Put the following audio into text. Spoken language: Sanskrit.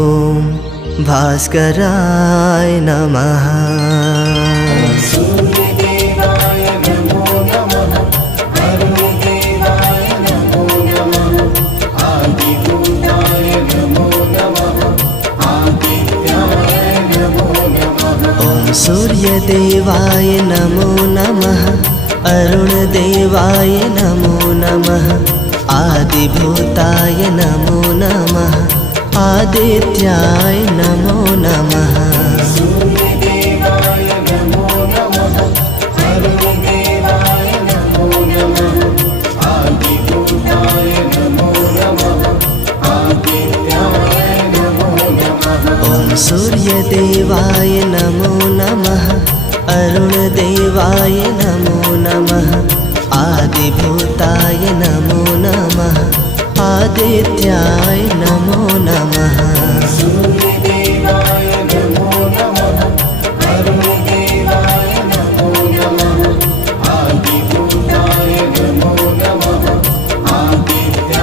ॐ भास्कराय नमः। सूर्यदेवाय नमो नमः। अरुणदेवाय नमो नमः। आदिभूताय नमो नमः। आदित्याय नमो नमः। ॐ सूर्यदेवाय नमो नमः। अरुणदेवाय नमो नमः। आदिभूताय नमो नमः। आदित्याय नमो नमः। सूर्यदेवाय नमो नमः। अरुणदेवाय नमो नमः। आदिभूताय नमो नमः। आदित्याय नमो नमः। ॐ सूर्यदेवाय नमो नमः। अरुणदेवाय नमो नमः। आदिभूताय नमो नमः। आदित्याय नमो नमः।